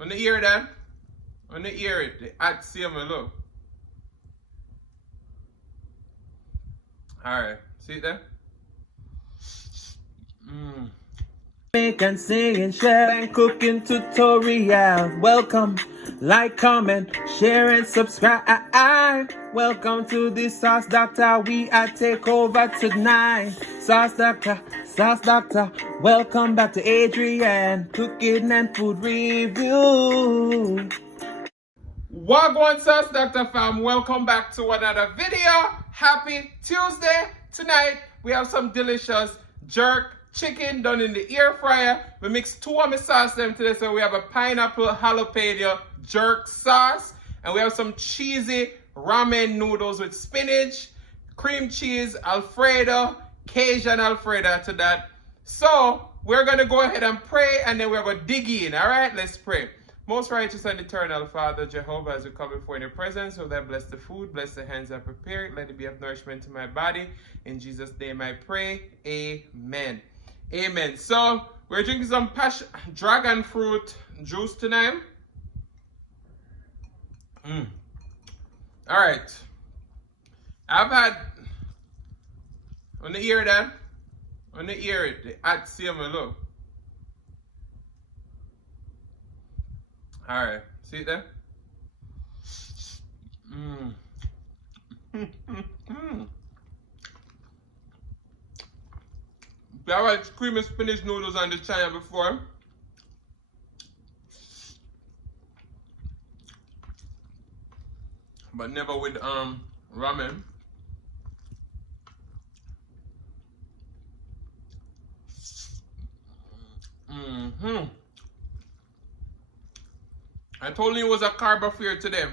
On the ear that? On the ear it, the hot savour, look. Alright, see it there? Make and sing and share and cooking tutorial. Welcome, like, comment, share and subscribe. Welcome to the Sauce Dackta. We are take over tonight. Sauce Dackta. Welcome back to Adrian, cooking and food review. Wagwan Sauce Dackta fam, welcome back to another video. Happy Tuesday. Tonight we have some delicious jerk chicken done in the air fryer. We mixed two of my sauce them today, so we have a pineapple jalapeno jerk sauce, and we have some cheesy ramen noodles with spinach, cream cheese, Alfredo, Cajun Alfredo to that. So we're gonna go ahead and pray, and then we're gonna dig in. All right, let's pray. Most righteous and eternal Father, Jehovah, as we come before in your presence, so that bless the food, bless the hands that prepare it, let it be of nourishment to my body. In Jesus' name I pray, amen. Amen. So we're drinking some dragon fruit juice tonight. All right. I've had on the ear that, on the ear it, the hot savour, look. All right, see it there? I've had creamy spinach noodles on the channel before. But never with ramen. I told you it was a carb affair today.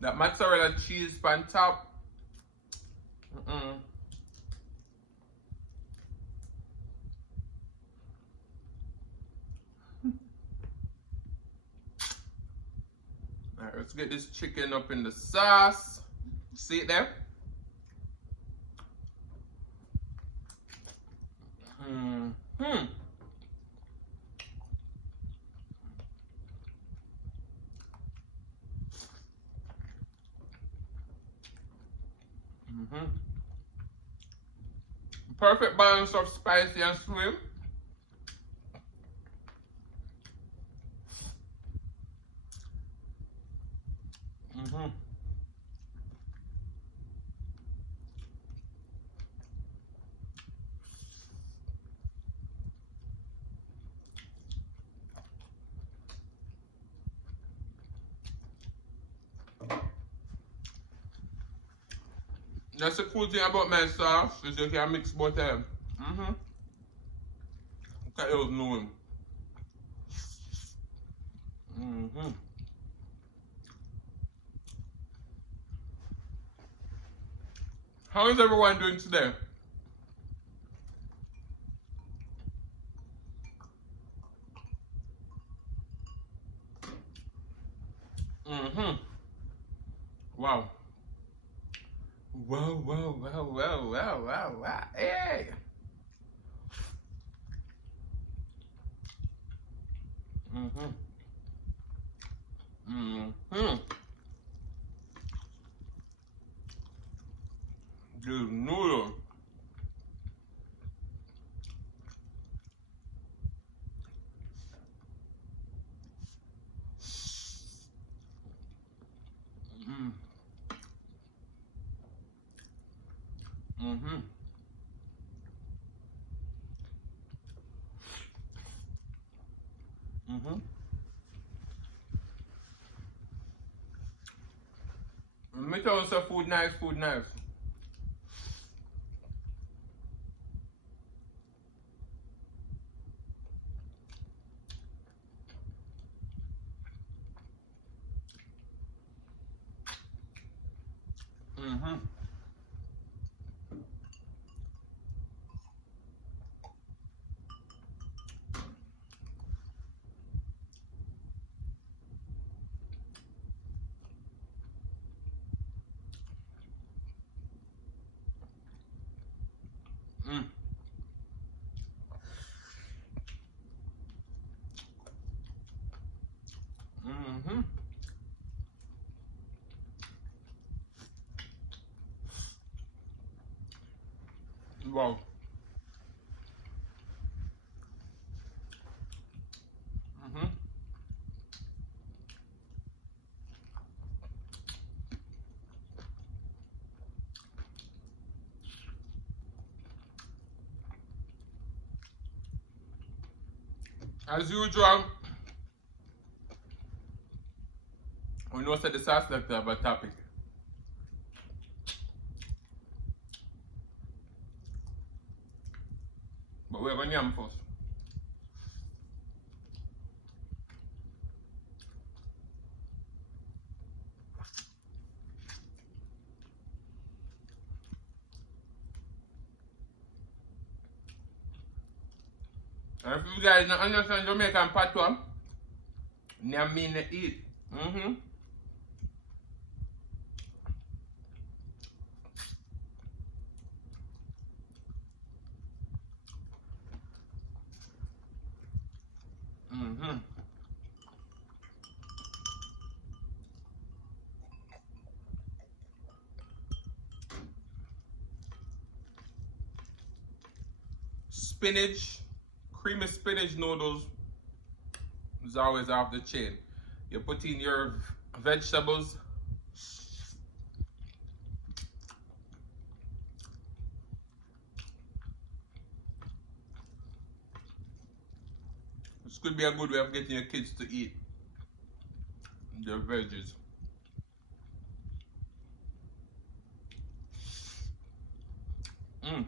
That mozzarella cheese on top. Alright, let's get this chicken up in the sauce. See it there? Perfect balance of spicy and sweet. That's the cool thing about my sauce, is you can mix both of them. Look at those knowing. How is everyone doing today? Wow. Wow. Hey! This noodle. Me tell you, food nice. Mm. Mm-hmm. Wow. Mm-hmm. As usual, we know that the sauce like that about topic. But we're going to yam first. And if you guys don't understand Jamaican patois, yam mean to eat. Mm-hmm. Mm-hmm. Spinach, creamy spinach noodles is always off the chain. You put in your vegetables. This could be a good way of getting your kids to eat their veggies. Mm.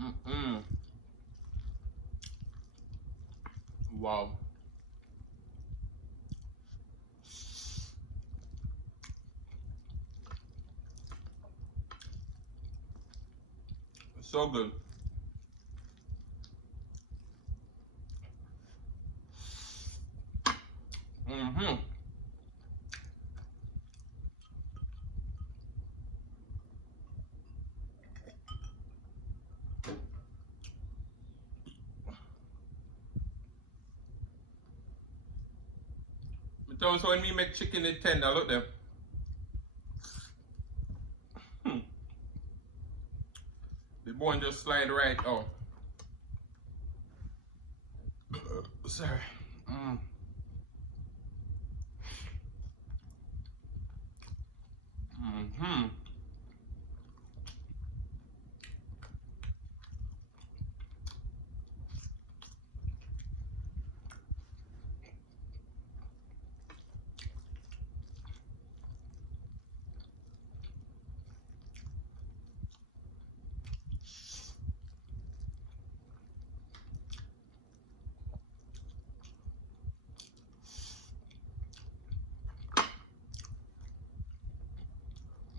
Mm-mm. Wow. So good. Mm-hmm. So when we make chicken it tender, look there. The bone just slide right out. Sorry. Mm. Mm-hmm.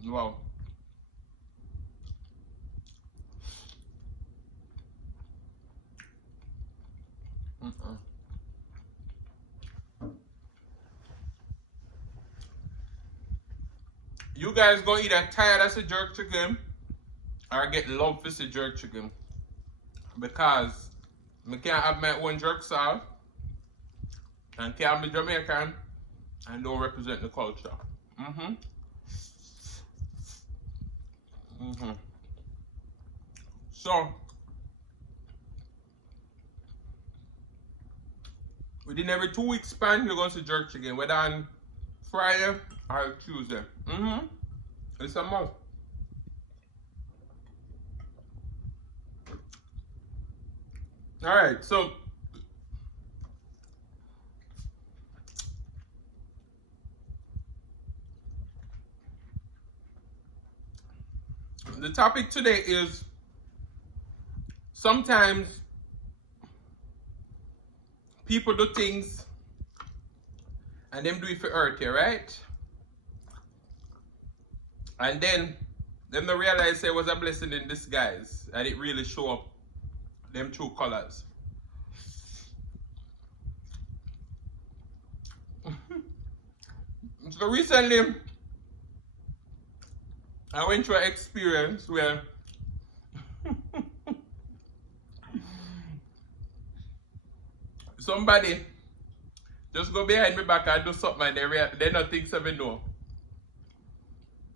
Wow. Mm-mm. You guys go either tired as a jerk chicken or get love for the jerk chicken. Because I can't have my own jerk sauce and can't be Jamaican and don't represent the culture. Mm-hmm. Mm-hmm. So within every 2 weeks span you're going to jerk chicken, whether on Friday or Tuesday. Mm-hmm. It's a must. Alright, so the topic today is sometimes people do things and them do it for hurt you, right? And then Them don't realize it was a blessing in disguise and it really show up them true colors. So recently, I went through an experience where somebody just go behind me back and do something and they don't think so me know.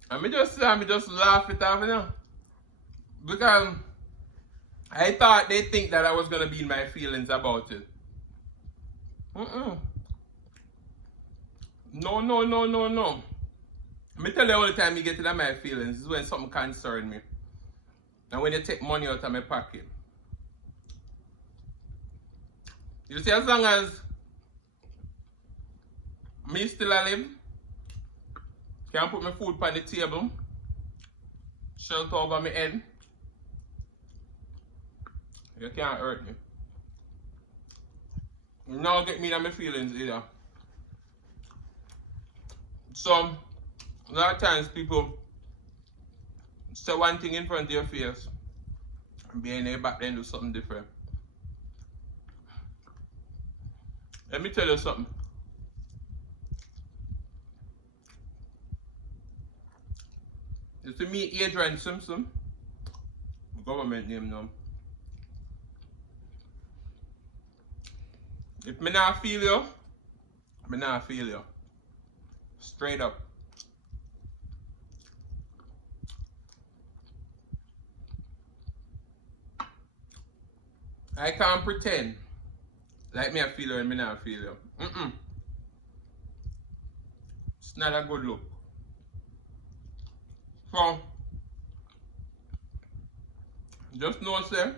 And me just laugh it off, you know. Because I thought they think that I was gonna be in my feelings about it. No. Me tell you all the time you get in my feelings is when something concern me. And when you take money out of my pocket. You see, as long as me still alive, can put my food on the table, shelter over my head, you can't hurt me. You don't get me in my feelings either. So, a lot of times people say one thing in front of your face and behind their back then do something different. Let me tell you something. You see me, Adrian Simpson, government name now. If me not feel you, me not feel you. Straight up. I can't pretend like me I feel you and me not feel you. It's not a good look. So, just know, say,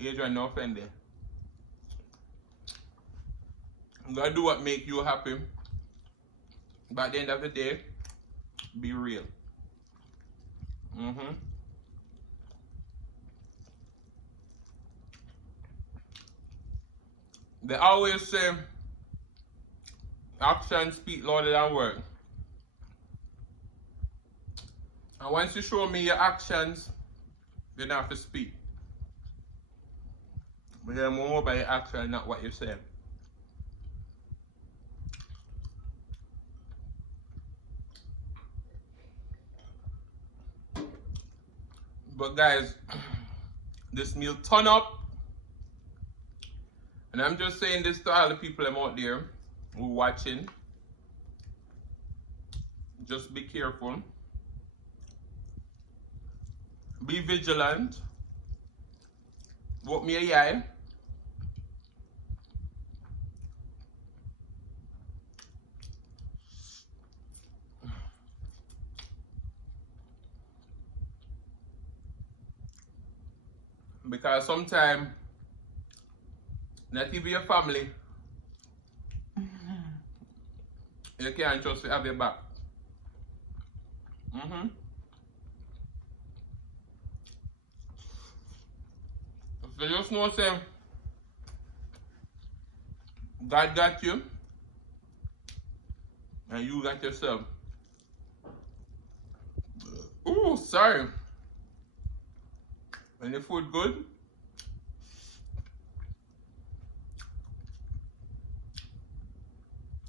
Adrian, no offended. You gotta do what make you happy. But at the end of the day, be real. They always say actions speak louder than words. And once you show me your actions, you don't have to speak. We hear more by your action, not what you say. But guys, this meal turn up. And I'm just saying this to all the people out there who are watching. Just be careful. Be vigilant. Walk me a eye. Because sometimes, not even your family, you can't trust to have your back. So just know, say, God got you, and you got yourself. Ooh, sorry. When the food good,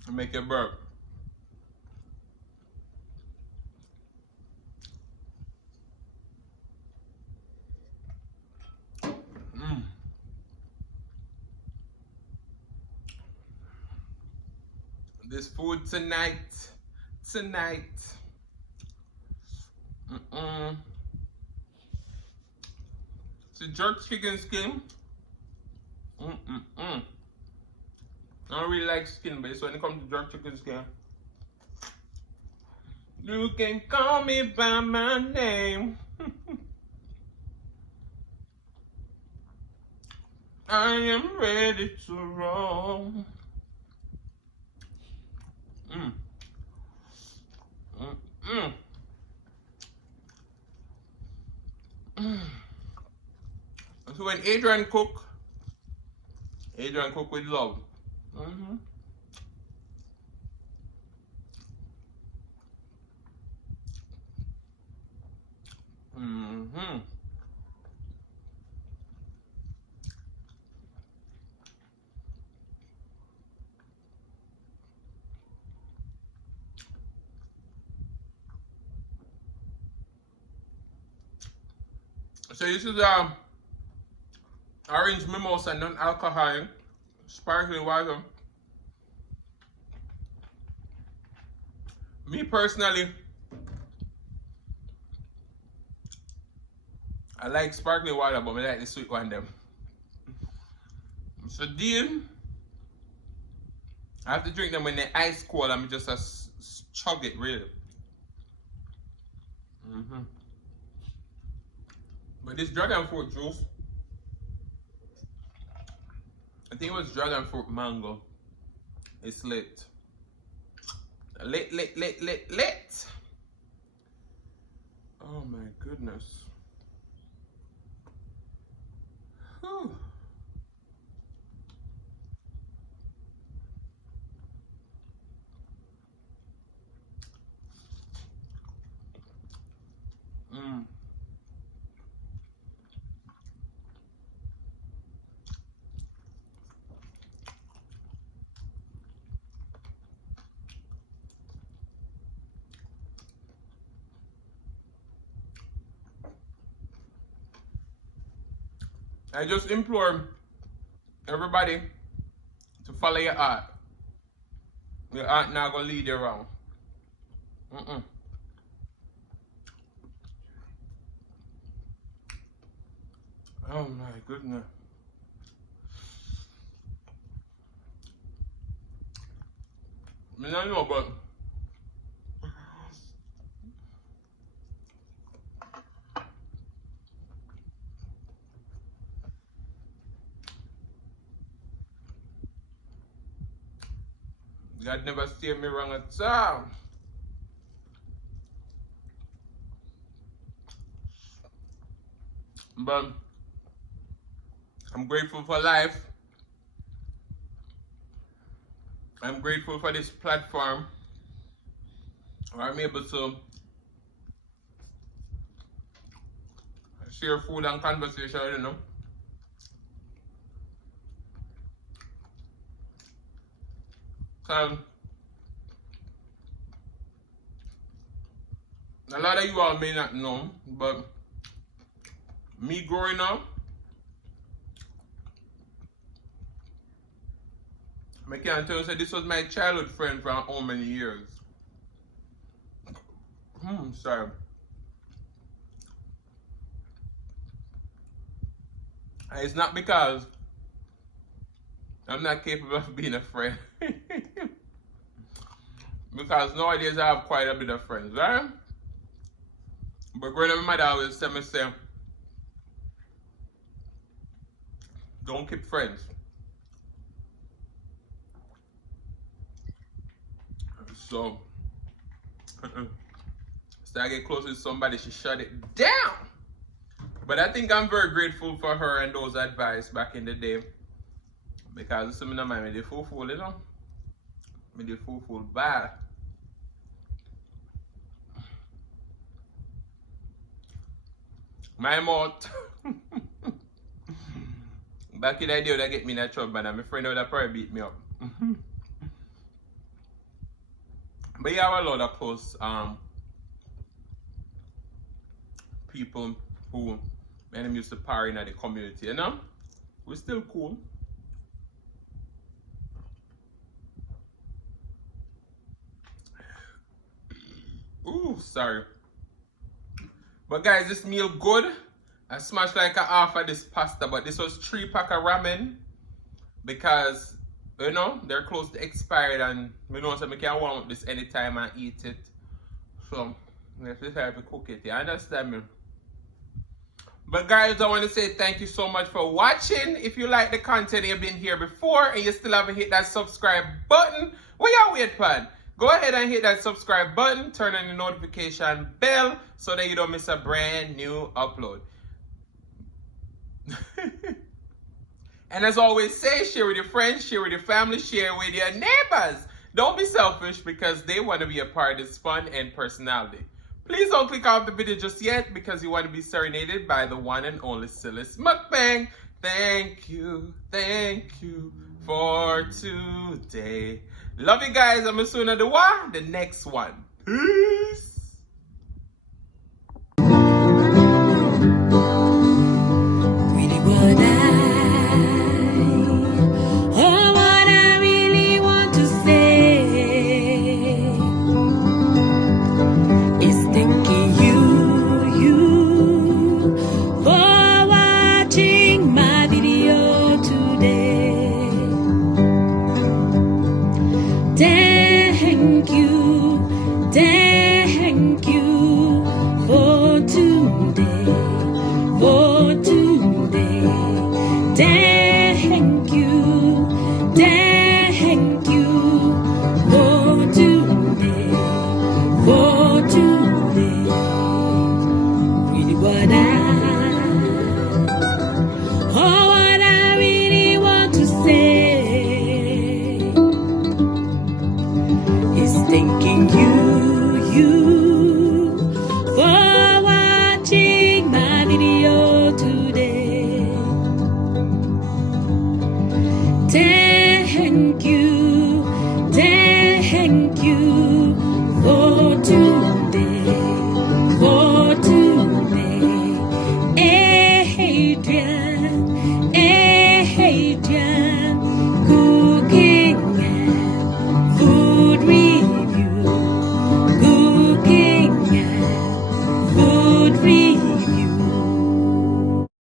and make it burp. This food tonight. It's a jerk chicken skin. I don't really like skin, but it's when it comes to jerk chicken skin. You can call me by my name. I am ready to roll. So when Adrian cook, Adrian cook with love. So this is orange mimosa, non-alcoholic, sparkling water. Me personally, I like sparkling water, but I like the sweet one them. So then, I have to drink them when they're ice cold and just chug it really. But this dragon fruit juice, I think it was dragon fruit mango. It's lit. Lit. Oh my goodness. Whew. I just implore everybody to follow your heart. Your heart not gonna lead you wrong. Oh my goodness. I don't know, but God never steered me wrong at all. But I'm grateful for life. I'm grateful for this platform where I'm able to share food and conversation, you know. A lot of you all may not know, but me growing up, I can't tell you that this was my childhood friend for how many years. Sorry. And it's not because I'm not capable of being a friend. Because nowadays I have quite a bit of friends, right? But growing up, my mother always tell me, say, don't keep friends. So, so I get close with somebody, she shut it down. But I think I'm very grateful for her and those advice back in the day. Because some of them I made the fool, you know? Me the fool bad. My mouth. Back in the day, that get me in that trouble, and my friend would have probably beat me up. But yeah, I have a lot of close people who and used to party in the community, you know? We're still cool. Ooh, sorry. But guys, this meal good. I smashed like a half of this pasta, but this was 3 pack of ramen because, you know, they're close to expired and we know so I can warm up this anytime and eat it. So, let's decide to cook it. You understand me? But guys, I want to say thank you so much for watching. If you like the content, you've been here before and you still haven't hit that subscribe button, what y'all wait for? Go ahead and hit that subscribe button, turn on the notification bell so that you don't miss a brand new upload. And as always say, share with your friends, share with your family, share with your neighbors. Don't be selfish because they want to be a part of this fun and personality. Please don't click off the video just yet because you want to be serenaded by the one and only Silas Mukbang. Thank you for today. Love you guys. I'm soon at the next one. Peace.